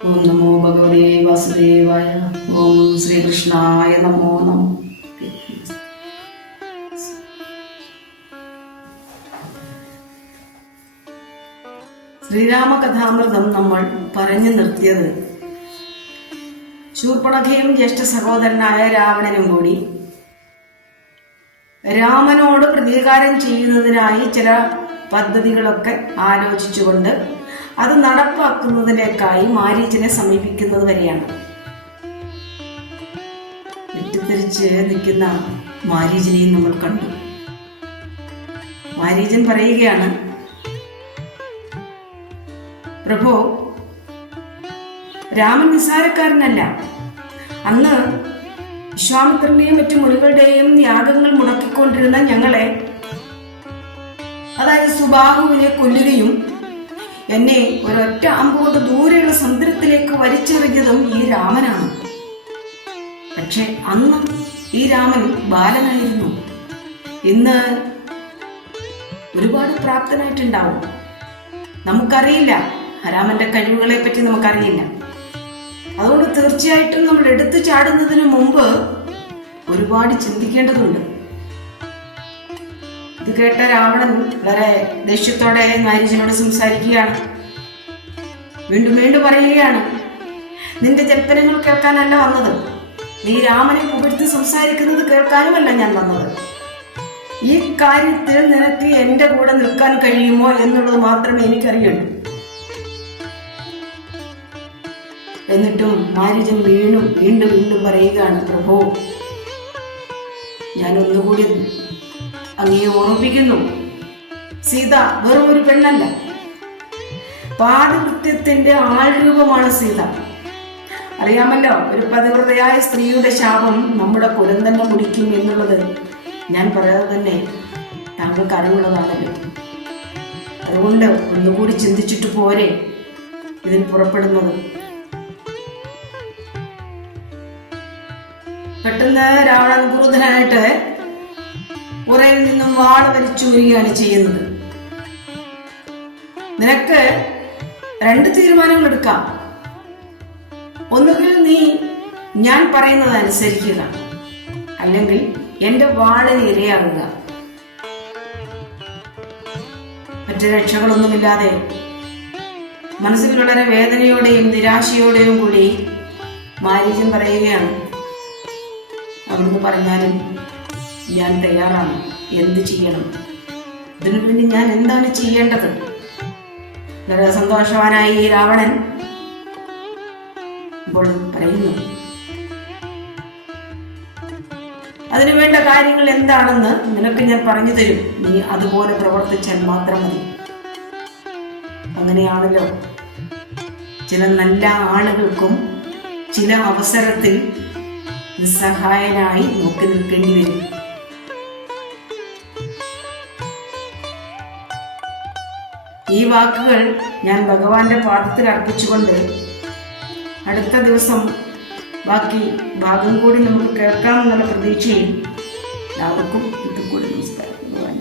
ഓം നമോ ഭഗവതേ വാസുദേവായ ഓം ശ്രീകൃഷ്ണായ നമോ നമോ. ശ്രീരാമകഥാമൃതം നമ്മൾ പറഞ്ഞു നിർത്തിയത് ശൂർപ്പണഖയും ജ്യേഷ്ഠ സഹോദരനായ രാവണനും കൂടി. രാമനോട് പ്രതികാരം ചെയ്യുന്നതിനായി ചില പദ്ധതികളൊക്കെ ആലോചിച്ചുകൊണ്ട് അത് നടപ്പാക്കുന്നതിലേക്കായി മാരീച്ചിനെ സമീപിക്കുന്നത് വരെയാണ്. വിട്ടുതിരിച്ച് നിൽക്കുന്ന മാരീജിനെയും നമ്മൾ കണ്ടു. മാരീചൻ പറയുകയാണ് പ്രഭു രാമൻ നിസ്സാരക്കാരനല്ല. അന്ന് വിശ്വാമിത്രന്റെയും മറ്റു മുനികളുടെയും യാഗങ്ങൾ മുടക്കിക്കൊണ്ടിരുന്ന ഞങ്ങളെ അതായത് സുബാഹുവിനെ കൊല്ലുകയും എന്നെ ഒരൊറ്റ അമ്പുകൊണ്ട് ദൂരെയുള്ള സമുദ്രത്തിലേക്ക് വലിച്ചെറിഞ്ഞതും ഈ രാമനാണ്. പക്ഷെ അന്ന് ഈ രാമൻ ബാലനായിരുന്നു. ഇന്ന് ഒരുപാട് പ്രാപ്തനായിട്ടുണ്ടാവും. നമുക്കറിയില്ല. രാമന്റെ കഴിവുകളെ പറ്റി നമുക്കറിയില്ല. അതുകൊണ്ട് തീർച്ചയായിട്ടും നമ്മൾ എടുത്തു ചാടുന്നതിന് മുമ്പ് ഒരുപാട് ചിന്തിക്കേണ്ടതുണ്ട്. ഇത് കേട്ട രാവണൻ വളരെ ദേഷ്യത്തോടെ നാരീജനോട് സംസാരിക്കുകയാണ്. വീണ്ടും വീണ്ടും പറയുകയാണ് നിന്റെ ജൽപ്പനങ്ങൾ കേൾക്കാനല്ല വന്നത്. നീ രാമനെ പുകഴ്ത്തി സംസാരിക്കുന്നത് കേൾക്കാനുമല്ല ഞാൻ വന്നത്. ഈ കാര്യത്തിൽ നിനക്ക് എന്റെ കൂടെ നിൽക്കാൻ കഴിയുമോ എന്നുള്ളത് മാത്രമേ എനിക്കറിയുള്ളൂ. എന്നിട്ടും മാരിജൻ വീണ്ടും വീണ്ടും വീണ്ടും പറയുകയാണ് പ്രഭോ ഞാൻ ഒന്നുകൂടി അങ്ങയെ ഓർമ്മിപ്പിക്കുന്നു. സീത വെറും ഒരു പെണ്ണല്ല. പാതിവൃത്യത്തിന്റെ ആൾരൂപമാണ് സീത. അറിയാമല്ലോ ഒരു പതിവ്രതയായ സ്ത്രീയുടെ ശാപം നമ്മുടെ കുലം തന്നെ മുടിക്കും എന്നുള്ളത് ഞാൻ പറയാതെ തന്നെ താങ്കൾക്ക് അറിവുള്ളതാണല്ലോ. അതുകൊണ്ട് ഒന്നുകൂടി ചിന്തിച്ചിട്ട് പോരെ ഇതിൽ പുറപ്പെടുന്നത്. പെട്ടെന്ന് രാവണൻ ക്രൂധനായിട്ട് ഉറയിൽ നിന്നും വാട വലിച്ചു വരികയാണ് ചെയ്യുന്നത്. നിനക്ക് രണ്ട് തീരുമാനങ്ങൾ എടുക്കാം. ഒന്നുകിൽ നീ ഞാൻ പറയുന്നത് അനുസരിക്കുക. അല്ലെങ്കിൽ എന്റെ വാളിന് ഇരയാകുക മറ്റു രക്ഷകളൊന്നുമില്ലാതെ മനസ്സിൽ വളരെ വേദനയോടെയും നിരാശയോടെയും കൂടി മാരീചൻ പറയുകയാണ്. അവിടുന്ന് പറഞ്ഞാലും ഞാൻ തയ്യാറാണ്. എന്ത് ചെയ്യണം? ഇതിനു വേണ്ടി ഞാൻ എന്താണ് ചെയ്യേണ്ടത്? സന്തോഷവാനായി ഈ രാവണൻ ഇപ്പോൾ പറയുന്നു. അതിനു വേണ്ട കാര്യങ്ങൾ എന്താണെന്ന് നിനക്ക് ഞാൻ പറഞ്ഞു തരും. നീ അതുപോലെ പ്രവർത്തിച്ചാൽ മാത്രം മതി. അങ്ങനെയാണല്ലോ. ചില നല്ല ആളുകൾക്കും ചില അവസരത്തിൽ നിസ്സഹായനായി നോക്കി നിൽക്കേണ്ടി വരും. ഈ വാക്കുകൾ ഞാൻ ഭഗവാന്റെ പാദത്തിൽ അർപ്പിച്ചുകൊണ്ട് അടുത്ത ദിവസം ബാക്കി ഭാഗം കൂടി നമുക്ക് കേൾക്കാമെന്നുള്ള പ്രതീക്ഷയിൽ എല്ലാവർക്കും ഇത് കൂടി നമസ്കാരം. ഭഗവാൻ